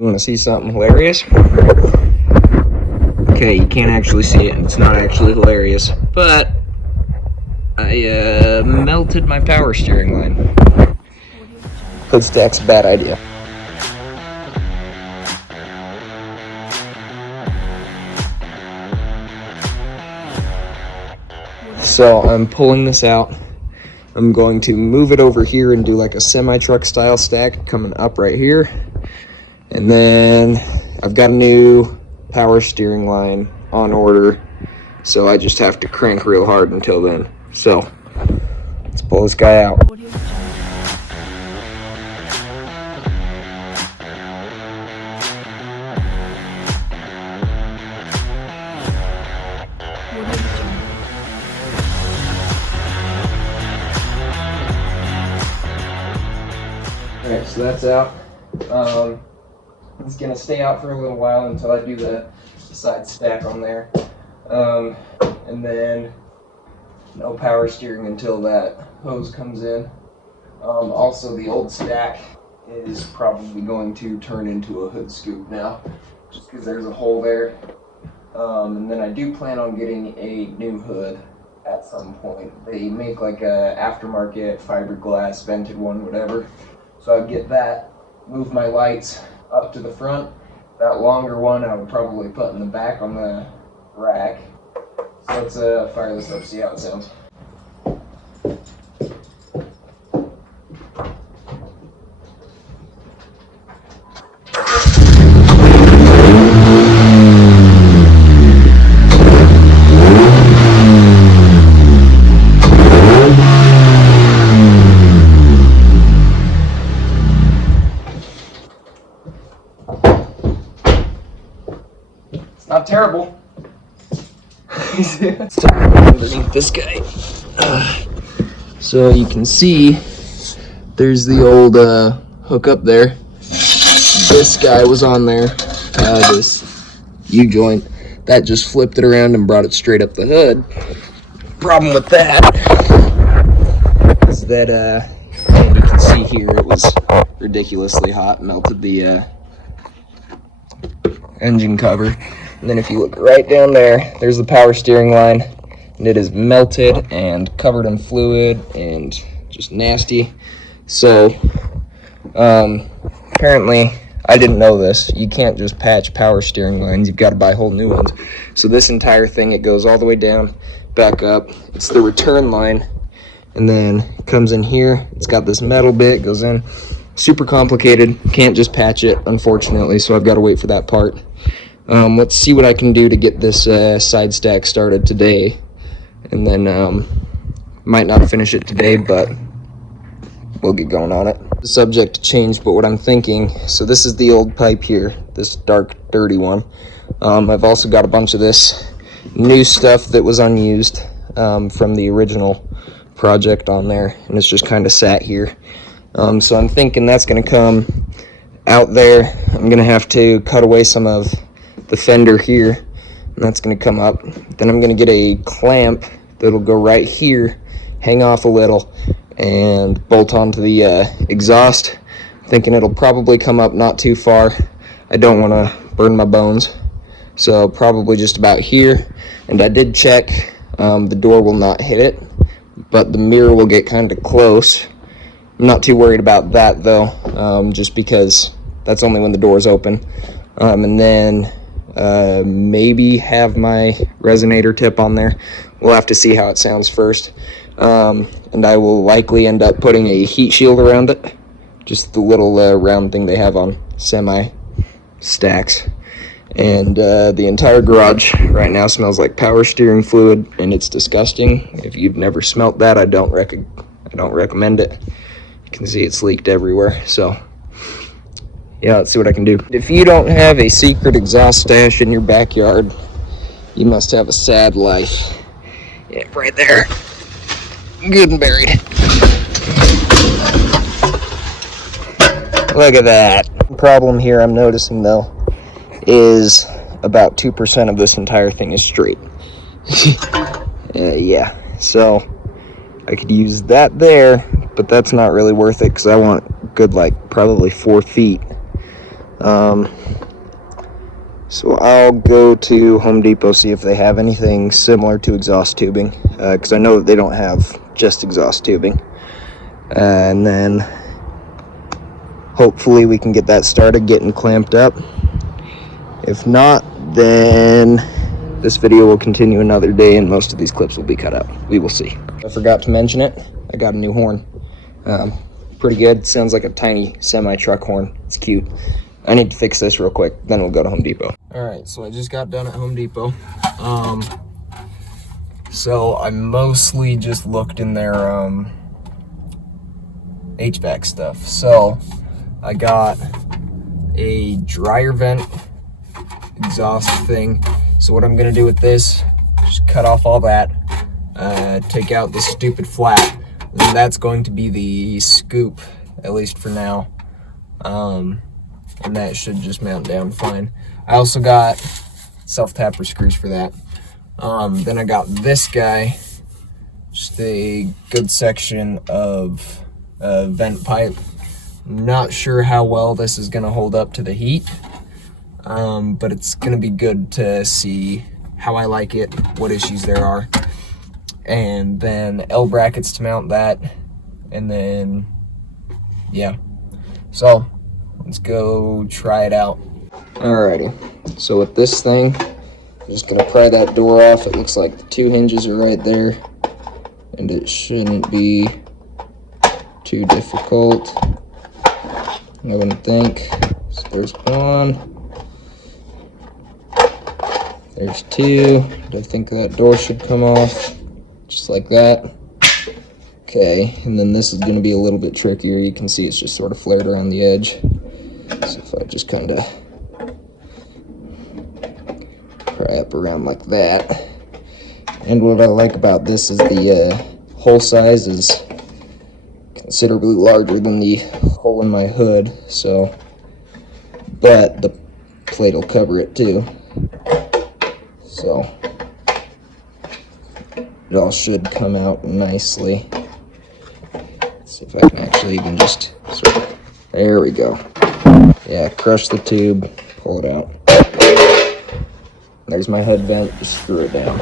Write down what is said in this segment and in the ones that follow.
You want to see something hilarious? Okay, you can't actually see it, and it's not actually hilarious, but I melted my power steering line. Hood stack's a bad idea. So I'm pulling this out. I'm going to move it over here and do like a semi-truck style stack coming up right here. And then I've got a new power steering line on order, so I just have to crank real hard until then. So let's pull this guy out. Alright, so that's out. It's gonna stay out for a little while until I do the side stack on there. And then no power steering until that hose comes in. Also, the old stack is probably going to turn into a hood scoop now, just because there's a hole there. And then I do plan on getting a new hood at some point. They make like a aftermarket fiberglass vented one, whatever. So I'd get that, move my lights up to the front. That longer one I would probably put in the back on the rack. So let's fire this up, see how it sounds. Not terrible. Let's talk underneath this guy. So you can see there's the old hook up there. This guy was on there, this U-joint. That just flipped it around and brought it straight up the hood. Problem with that is that, you can see here, it was ridiculously hot, melted the engine cover. And then if you look right down there, there's the power steering line, and it is melted and covered in fluid and just nasty. So apparently, I didn't know this, you can't just patch power steering lines, you've got to buy whole new ones. So this entire thing, it goes all the way down, back up. It's the return line, and then it comes in here. It's got this metal bit, goes in. Super complicated, can't just patch it, unfortunately, so I've got to wait for that part. Let's see what I can do to get this side stack started today, and then might not finish it today, but we'll get going on it. The subject changed, but what I'm thinking, so this is the old pipe here, this dark, dirty one. I've also got a bunch of this new stuff that was unused from the original project on there, and it's just kind of sat here. So I'm thinking that's going to come out there. I'm going to have to cut away some of the fender here, and that's going to come up. Then I'm going to get a clamp that'll go right here, hang off a little, and bolt onto the exhaust. Thinking it'll probably come up not too far. I don't want to burn my bones, so probably just about here. And I did check, the door will not hit it, but the mirror will get kind of close. I'm not too worried about that though, just because that's only when the door's open. And then maybe have my resonator tip on there. We'll have to see how it sounds first. And I will likely end up putting a heat shield around it, just the little round thing they have on semi stacks. And the entire garage right now smells like power steering fluid, and it's disgusting. If you've never smelt that, I don't recommend it. You can see it's leaked everywhere. So yeah, let's see what I can do. If you don't have a secret exhaust stash in your backyard, you must have a sad life. Yeah, right there. Good and buried. Look at that. The problem here I'm noticing though is about 2% of this entire thing is straight. Yeah, so I could use that there, but that's not really worth it because I want good, like, probably 4 feet So I'll go to Home Depot, see if they have anything similar to exhaust tubing, because I know that they don't have just exhaust tubing. And then hopefully we can get that started, getting clamped up. If not, then this video will continue another day and most of these clips will be cut out. We will see. I forgot to mention it, I got a new horn. Pretty good, sounds like a tiny semi-truck horn. It's cute. I need to fix this real quick, then we'll go to Home Depot. All right, so I just got done at Home Depot. So I mostly just looked in their HVAC stuff. So I got a dryer vent exhaust thing. So what I'm gonna do with this, just cut off all that, take out the stupid flap. And that's going to be the scoop, at least for now. And that should just mount down fine. I also got self-tapper screws for that. Then I got this guy, just a good section of vent pipe. Not sure how well this is gonna hold up to the heat, but it's gonna be good to see how I like it, what issues there are. And then L brackets to mount that, and then, yeah. So, let's go try it out. Alrighty, so with this thing, I'm just gonna pry that door off. It looks like the two hinges are right there, and it shouldn't be too difficult, I wouldn't think. So there's one, there's two. I think that door should come off, just like that. Okay, and then this is gonna be a little bit trickier. You can see it's just sort of flared around the edge. So if I just kind of pry up around like that. And what I like about this is the hole size is considerably larger than the hole in my hood, so, but the plate will cover it too. So it all should come out nicely. Let's see if I can actually even just sort of, there we go. Yeah, crush the tube, pull it out. There's my hood vent, just screw it down.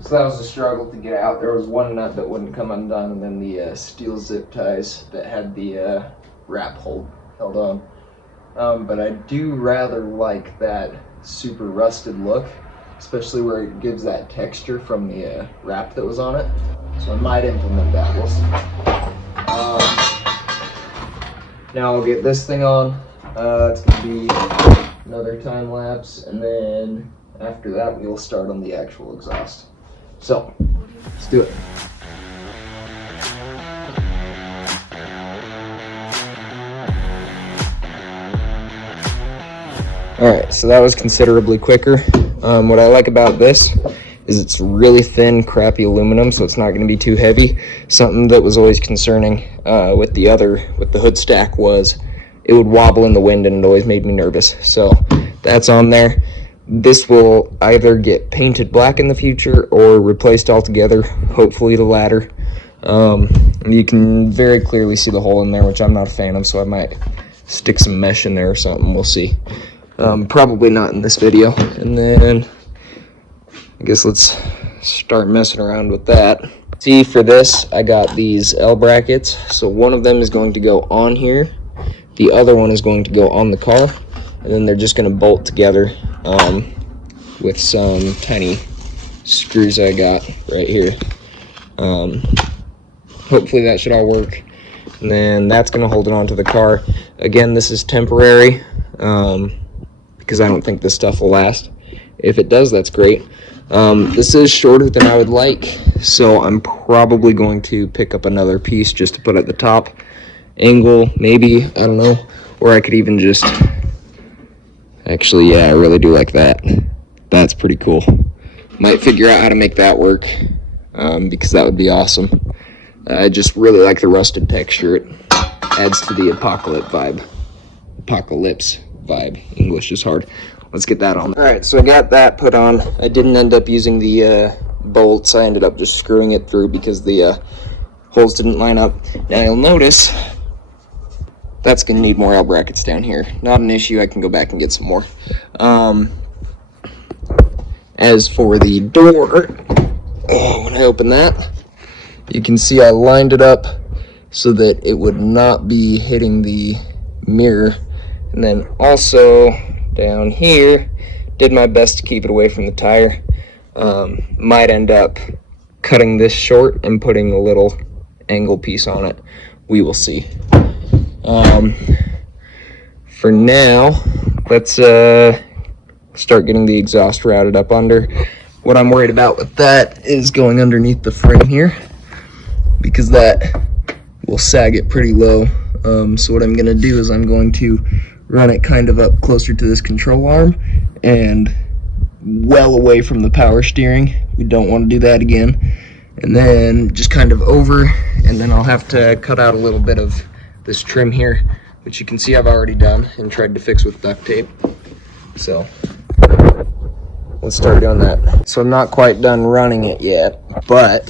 So that was a struggle to get out. There was one nut that wouldn't come undone, and then the steel zip ties that had the wrap held on. But I do rather like that super rusted look, especially where it gives that texture from the wrap that was on it. So I might implement that. We'll see. Now I'll get this thing on. It's gonna be another time lapse, and then after that we'll start on the actual exhaust. So, let's do it. Alright, so that was considerably quicker. What I like about this is it's really thin, crappy aluminum, so it's not going to be too heavy. Something that was always concerning with the hood stack was it would wobble in the wind, and it always made me nervous. So that's on there. This will either get painted black in the future or replaced altogether, hopefully the latter. You can very clearly see the hole in there, which I'm not a fan of, so I might stick some mesh in there or something. We'll see. Probably not in this video. And then I guess let's start messing around with that. See, for this, I got these L brackets. So one of them is going to go on here. The other one is going to go on the car. And then they're just going to bolt together with some tiny screws I got right here. Hopefully that should all work. And then that's going to hold it onto the car. Again, this is temporary because I don't think this stuff will last. If it does, that's great. This is shorter than I would like, so I'm probably going to pick up another piece just to put at the top. Angle, maybe, I don't know. Or I could even just... Actually, yeah, I really do like that. That's pretty cool. Might figure out how to make that work because that would be awesome. I just really like the rusted texture. It adds to the apocalypse vibe. English is hard. Let's get that on. Alright, so I got that put on. I didn't end up using the bolts. I ended up just screwing it through because the holes didn't line up. Now you'll notice that's going to need more L brackets down here. Not an issue. I can go back and get some more. As for the door, when I open that, you can see I lined it up so that it would not be hitting the mirror. And then also down here, did my best to keep it away from the tire. Might end up cutting this short and putting a little angle piece on it. We will see. For now, let's start getting the exhaust routed up under. What I'm worried about with that is going underneath the frame here, because that will sag it pretty low. So what I'm going to do is I'm going to run it kind of up closer to this control arm and well away from the power steering. We don't want to do that again. And then just kind of over, and then I'll have to cut out a little bit of this trim here, which you can see I've already done and tried to fix with duct tape. So let's start doing that. So I'm not quite done running it yet, but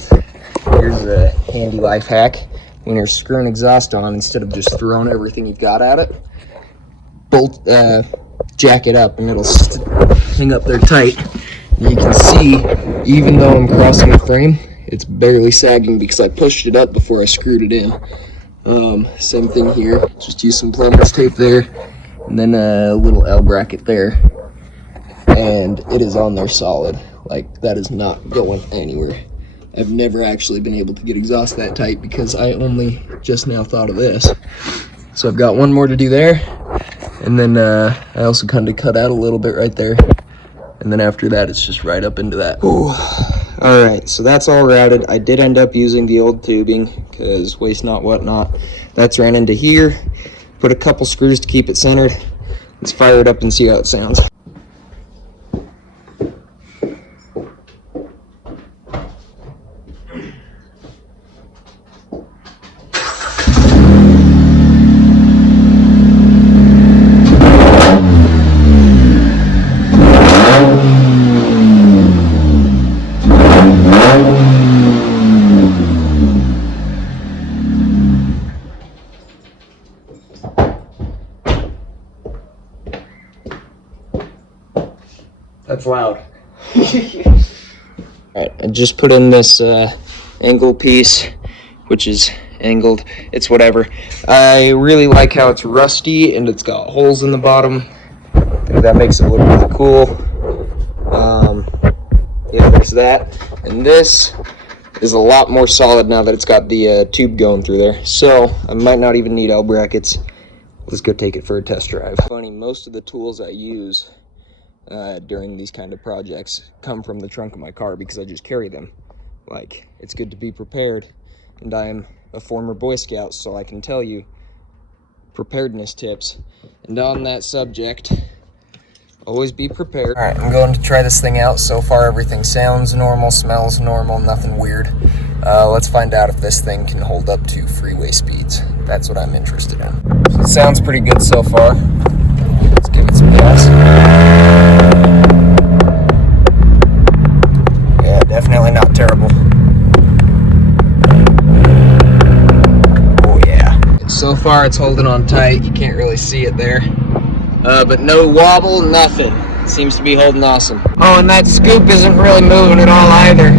here's a handy life hack. When you're screwing exhaust on, instead of just throwing everything you've got at it, jack it up and it'll hang up there tight. And you can see, even though I'm crossing the frame, it's barely sagging because I pushed it up before I screwed it in. Same thing here, just use some plumber's tape there, and then a little L bracket there, and it is on there solid. Like, that is not going anywhere. I've never actually been able to get exhaust that tight because I only just now thought of this. So I've got one more to do there, and then I also kind of cut out a little bit right there, and then after that it's just right up into that. Alright, so that's all routed. I did end up using the old tubing because waste not, whatnot. That's ran into here. Put a couple screws to keep it centered. Let's fire it up and see how it sounds. That's loud. Alright, I just put in this angle piece, which is angled. It's whatever. I really like how it's rusty and it's got holes in the bottom. I think that makes it look really cool. Yeah, there's that. And this is a lot more solid now that it's got the tube going through there. So I might not even need L brackets. Let's go take it for a test drive. Funny, most of the tools I use during these kind of projects come from the trunk of my car because I just carry them. Like, it's good to be prepared, and I am a former Boy Scout, so I can tell you preparedness tips. And on that subject, always be prepared. All right, I'm going to try this thing out. So far everything sounds normal, smells normal, nothing weird. Let's find out if this thing can hold up to freeway speeds. That's what I'm interested in. It sounds pretty good so far. Let's give it some gas. Yeah, definitely not terrible. Oh yeah. So far it's holding on tight. You can't really see it there. But no wobble, nothing. Seems to be holding awesome. Oh, and that scoop isn't really moving at all either.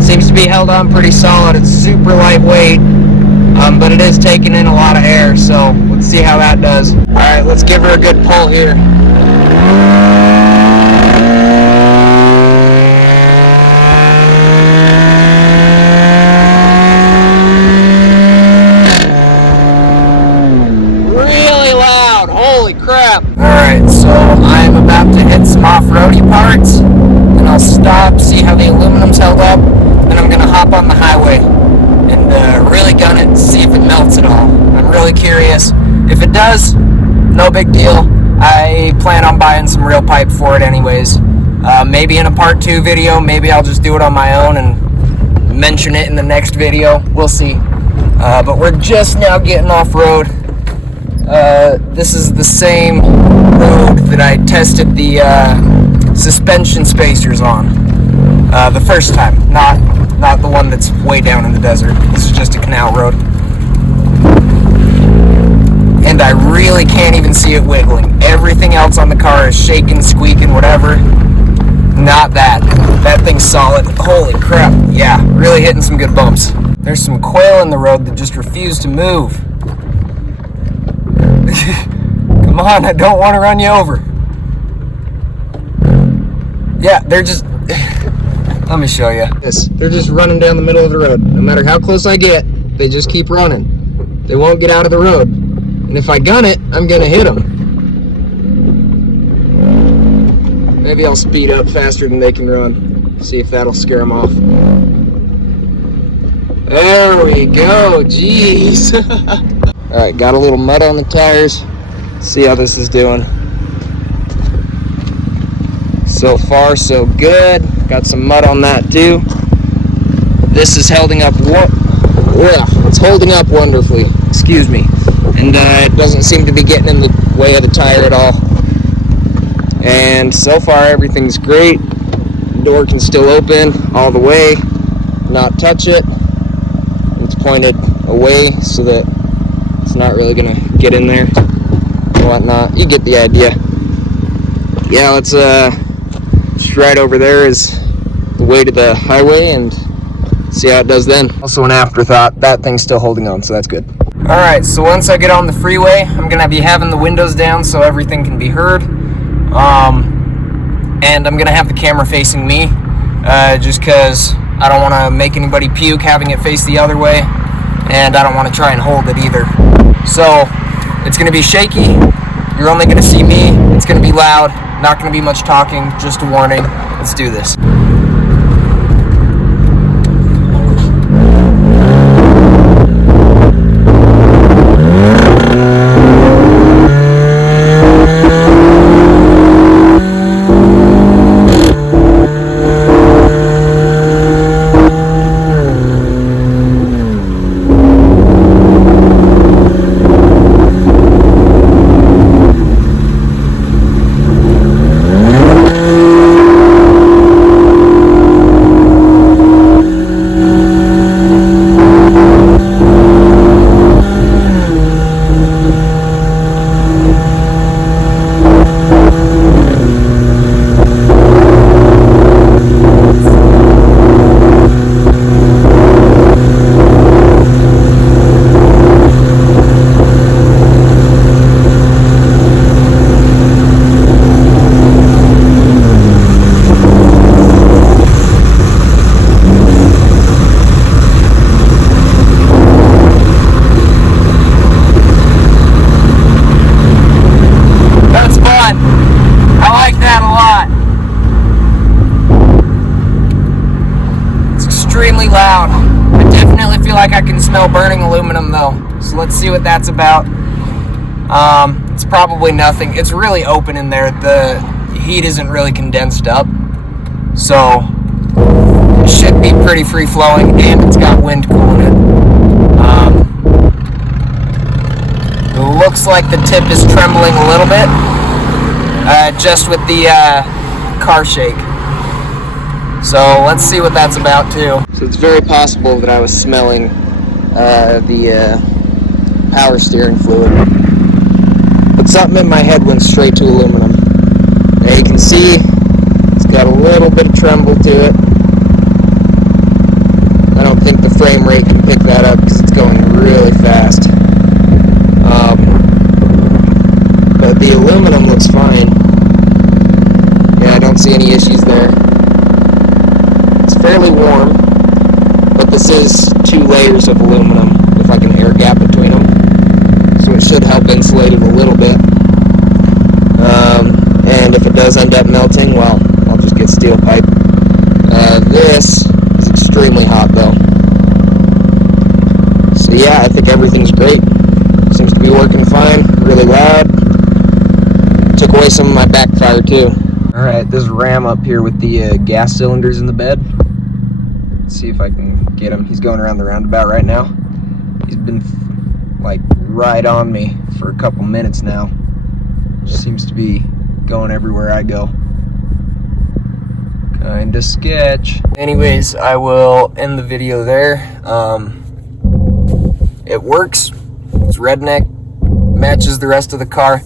Seems to be held on pretty solid. It's super lightweight, but it is taking in a lot of air, so let's see how that does. All right, let's give her a good pull here. does, no big deal. I plan on buying some real pipe for it anyways. Maybe in a part 2 video, maybe I'll just do it on my own and mention it in the next video. We'll see. But we're just now getting off road. This is the same road that I tested the suspension spacers on the first time, not the one that's way down in the desert. This is just a canal road. And I really can't even see it wiggling. Everything else on the car is shaking, squeaking, whatever. Not that. That thing's solid. Holy crap. Yeah, really hitting some good bumps. There's some quail in the road that just refuse to move. Come on, I don't want to run you over. Yeah, they're just... Let me show you. Yes, they're just running down the middle of the road. No matter how close I get, they just keep running. They won't get out of the road. And if I gun it, I'm gonna hit them. Maybe I'll speed up faster than they can run. See if that'll scare them off. There we go, jeez. Alright, got a little mud on the tires. See how this is doing. So far, so good. Got some mud on that too. This is holding up. It's holding up wonderfully. Excuse me. And it doesn't seem to be getting in the way of the tire at all. And so far, everything's great. The door can still open all the way. Not touch it. It's pointed away so that it's not really gonna get in there and whatnot. You get the idea. Yeah, let's just right over there is the way to the highway and see how it does then. Also an afterthought, that thing's still holding on, so that's good. Alright, so once I get on the freeway, I'm gonna be having the windows down so everything can be heard. And I'm gonna have the camera facing me, just cause I don't wanna make anybody puke having it face the other way, and I don't wanna try and hold it either. So, it's gonna be shaky, you're only gonna see me, it's gonna be loud, not gonna be much talking, just a warning. Let's do this. Extremely loud. I definitely feel like I can smell burning aluminum though. So let's see what that's about. It's probably nothing. It's really open in there. The heat isn't really condensed up. So it should be pretty free flowing, and it's got wind cooling it. It looks like the tip is trembling a little bit, just with the car shake. So let's see what that's about too. So it's very possible that I was smelling the power steering fluid. But something in my head went straight to aluminum. Now you can see it's got a little bit of tremble to it. I don't think the frame rate can pick that up because it's going really fast. But the aluminum looks fine. Yeah, I don't see any issues there. Fairly warm, but this is 2 layers of aluminum with like an air gap between them, so it should help insulate it a little bit. And if it does end up melting, well, I'll just get steel pipe. This is extremely hot though. So yeah, I think everything's great. Seems to be working fine. Really loud. Took away some of my backfire too. Alright, this ram up here with the gas cylinders in the bed. Let's see if I can get him. He's going around the roundabout right now. He's been like right on me for a couple minutes now. Just seems to be going everywhere I go. Kinda sketch. Anyways, I will end the video there. It works. It's redneck. Matches the rest of the car.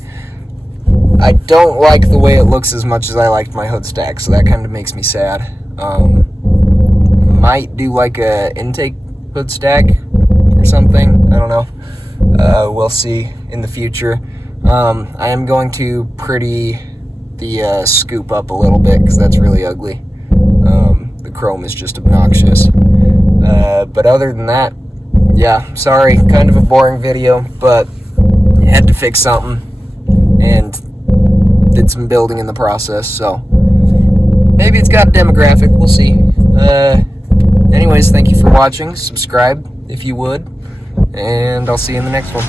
I don't like the way it looks as much as I liked my hood stack, so that kind of makes me sad. Might do like a intake hood stack or something. I don't know. We'll see in the future. I am going to pretty the scoop up a little bit because that's really ugly. The chrome is just obnoxious. But other than that, yeah, sorry, kind of a boring video, but had to fix something and did some building in the process, so maybe it's got a demographic, we'll see. Anyways, thank you for watching. Subscribe if you would, and I'll see you in the next one.